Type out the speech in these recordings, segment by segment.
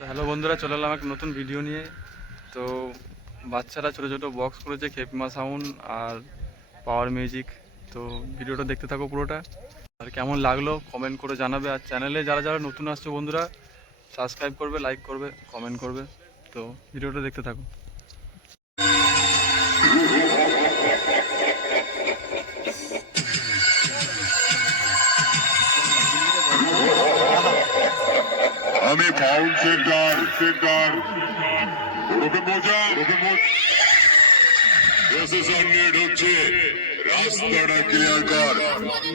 Hello বন্ধুরা, চলে এলাম একটা নতুন ভিডিও নিয়ে। তো বাচ্চারা ছোটো ছোটো বক্স করেছে, খেপিমা সাউন্ড আর পাওয়ার মিউজিক। তো ভিডিওটা দেখতে থাকো পুরোটা, আর কেমন লাগলো কমেন্ট করে জানাবে। আর চ্যানেলে যারা যারা নতুন আসছে বন্ধুরা, সাবস্ক্রাইব করবে, লাইক করবে, কমেন্ট করবে। তো ভিডিওটা দেখতে থাকো। আমি ফাউন্ড সেন্টার ওকে বোঝা প্রশাসন নিয়ে ঢুকছে, রাস্তাটা ক্লিয়ার কর।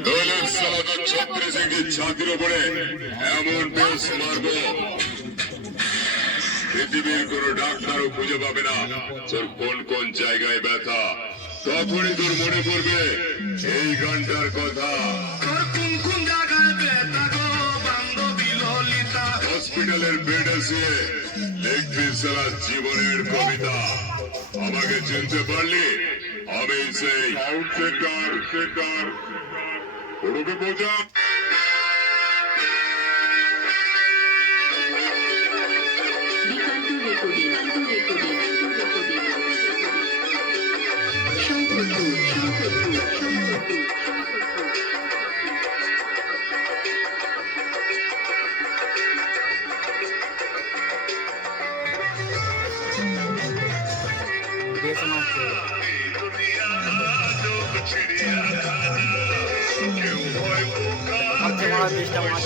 দলের সালাদা ছত্রে সিংকে ছাতির ওপরে এমন বেশ মারব পৃথিবীর কোন ডাক্তারও খুঁজে পাবে না তোর কোন কোন জায়গায় ব্যথা। তখনই তোর মনে পড়বে এই গানটার কথা। হসপিটালের বেডে শুয়ে লিখবি সারা জীবনের কবিতা। আমাকে চিনতে পারলি? আমি সেই সেন্টার ওরকে বোঝা। সবচেয়ে বড় 20টা মাছ